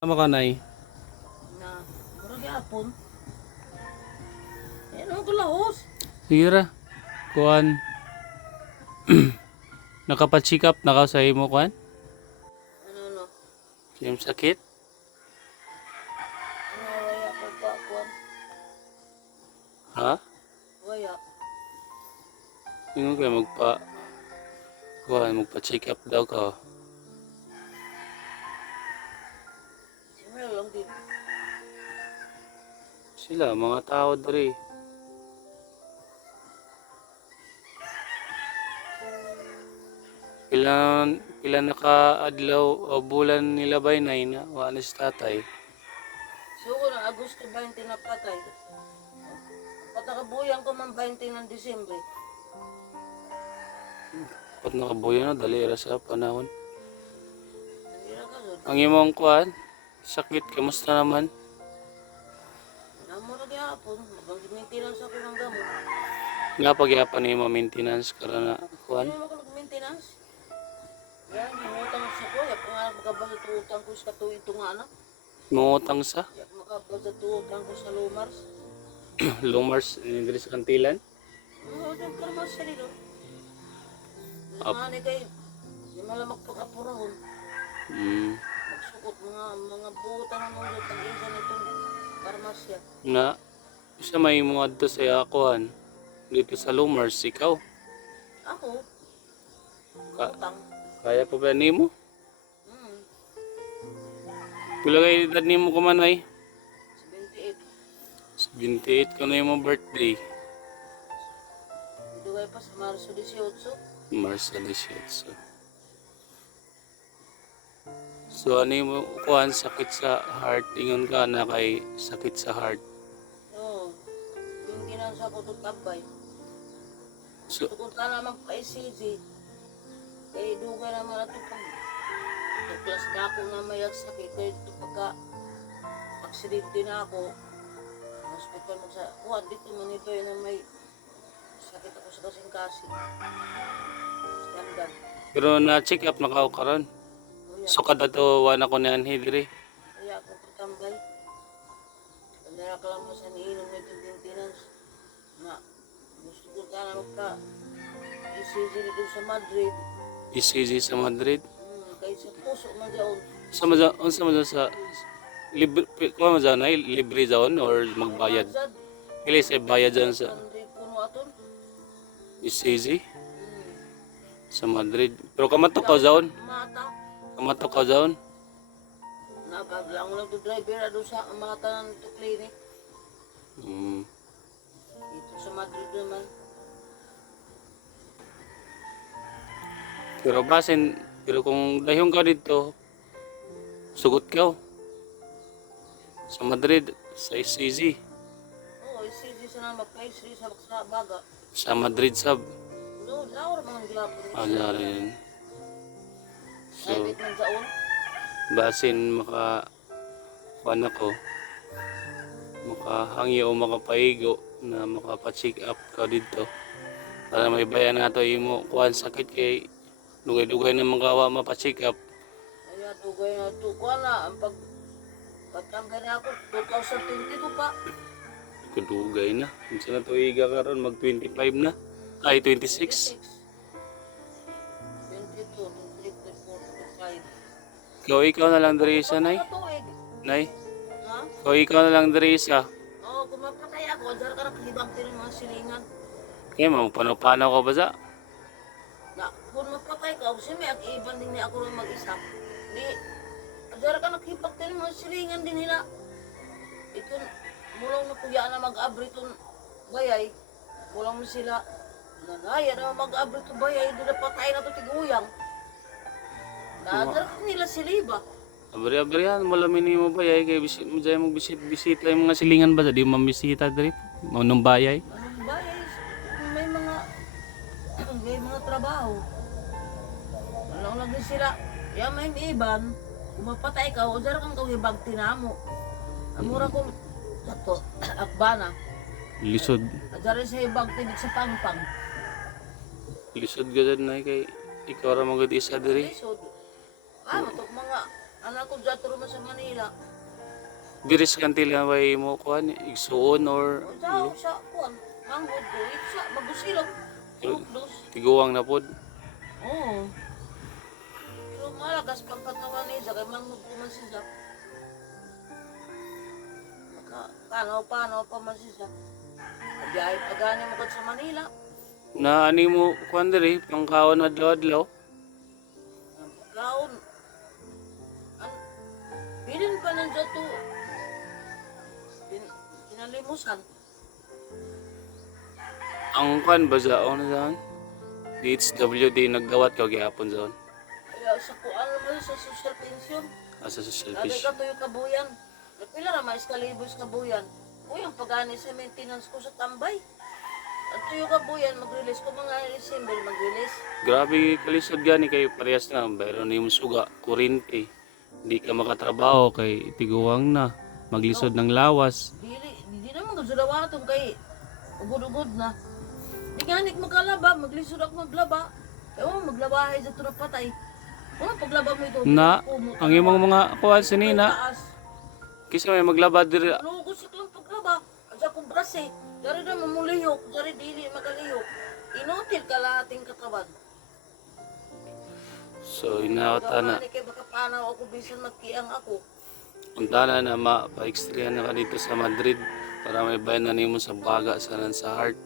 Tama ka, Nay. Na murag yapon. Ano ko lahos? Sige ra. Kuan. Nakapatsikap na ka sa imo kuan? Ano no? Siyem sakit? Ano waya ko pa kuan? Ha? Waya. Ingon kay magpa-check up daw ka. Simula lang din. Sila, mga tao diri. Pila naka-adlaw o bulan nila bay na wala si tatay. So ko na Agosto 20 na patay. Patakabuyan ko man 20 ng Disyembre. Pat nakabuyo na, dali ra sa panahon. Nandira ka doon. Ang imong kuan, sakit, kamusta naman? Namurag yapon. Mag-maintenance ako ng gamot. Nga pagyapan ni maintenance kara na kuan. Hindi mo ako nag-maintenance. Yan, mangutang sa ko. Yak nga magkabasa tuutang ko sa tuwing ito nga anak. Mungutang sa Yak makabasa tuutang ko sa Lumars. Lumars diri sa Kantilan. Oo, yung karmas siya dito. Up. Mga ni kayo, di malamag pag-apurahon. Magsukot mga buutan ng ulo, tag-isa nitong karmasya. Na isa may mo adto sa akuan dito sa Lumars ikaw. Ako, Ka utang. kaya pa ba nimo? Hmm, Pila kay edad nimo kumanay? 78. 78 ko na yung birthday. Dito kayo pa sa Marso 18. Marsa 18. So ano yung kuan sakit sa heart? Ingon ka na kay sakit sa heart. Oo, yung ginansa ko itong tabay. So Kung ka naman pa-ECG, kaya dugay naman ito pag tuklas na ako na may sakit. Kaya ito pagka-aksidente na ako, hospital mo sa, kuha dito manito yun na may sakit ako sa kasing-kasing. Standard. pero na check up na ka karon. Kuya, So kada to wala ko na anhi diri. kaya ako tutambay. Kandara ka lang mo sa niinom na itong maintenance na gusto ko ka na magka-ECG dito sa Madrid. ECG sa Madrid. Kaya sa puso man dyan. Unsa man sa libre ko man sa nay libre daon or magbayad. Sad, Pila sa bayad dyan sa Andre puno aton. ECG sa Madrid. Pero kamatok ka daon. Mata. Kamatok ka daon. Napaglang lang to driver doon sa mata ng to clinic. Mm. Dito sa Madrid naman. Pero kung dahon ka dito, sugot ka sa Madrid, sa ECG, Oo, isisi sa na magpa-isri sa baga. sa Madrid sab. No, laor mga gyapon. Ano rin. So, Private man saon. basin kuan ako, makahangi o makapaigo na makapacheck up ka dito. Para may bayan na to imo kuan sakit kay dugay-dugay na magawa mapacheck up. Kaya tugay na to ko na ang pagtanggal na ako 2022 pa. Kudugay na. Unsa na tuiga karon mag 25 na. Ay 26. 22, 23, 24, 25. Ikaw na lang diri isa nay. Tuig. Nay. Ha? Ikaw na lang diri isa. Oo, kung mapatay ako, dahil ka nakahibang din mga silingan. Kaya mapano-pano ka ba sa? Na, kung mapatay ka, kasi may ag-iban din niya ako rin mag-isa. Di, dahil ka nakahibang din mga silingan din nila. Ito, mulang na kuya na mag-abri itong bayay. Mulang mo sila, nanaya na mag-abri itong bayay, doon na patay na ito tiguyang. Dahil ka nila siliba. Abri-abrihan mo lamin ni mo bayay kay bisit mo dyan mo bisita yung mga silingan ba sa di mo mambisita diri manong bayay. Anong bayay? May mga trabaho. Walang lagi sila. Kaya may iban, kung mapatay ka, o dara kang kawibag tinamo. Amura kong sato, akbana. Lisod. Dara sa ibag tinig sa pangpang. Lisod ka dyan nay kay ikaw ra magud isa diri. Lisod. Matok mga Anak ko dyan turo man sa Manila. Biris kantila way mo kuan igsuon or O dyan sa kuwan. Manghod ko. Ito sa magusilog. Ilugdos. tiguwang na pod. Oo. Pero malagas pagkatawa ni Jack. Kaya manghod ko man si Jack. Paano pa man si Jack. Biyahe pa gani mo sa Manila. Na ani mo kuan diri pangkaon adlaw-adlaw. Kaon. Bilin pa nandiyan to. Pinalimusan. Ang kuan ba sa na zon? DHWD nagdawat ka gyapon zon. Kaya sa kuan naman sa social pension. Asa social Lagi fish. ka to yung kabuyan. Pila ra mais kalibos kabuyan. Uy, ang pagani sa maintenance ko sa tambay. At tuyo kabuyan, mag-release ko mga December, mag-release. Grabe kalisod gani kay parehas na pero nimo suga kuryente. Di ka makatrabaho kay tiguwang na. Maglisod ng lawas. Di naman gazulawa itong kay ugod-ugod na. Di nga nik makalaba, maglisod ako maglaba. Kaya maglabahay sa ito na patay. Paglaba mo ito, Na ang imong mga kuan sinina taas. kisa may maglaba diri. Ano gusto ko lang paglaba? At akong brase, dari na mamulihok, dari dili magalihok. Inutil ka lahating katawan. So inawata na. Gawani kay baka panaw ako bisan magkiang ako. Punta na na ma pa-extra na ka dito sa Madrid para may bayan na nimo sa baga sa sa heart.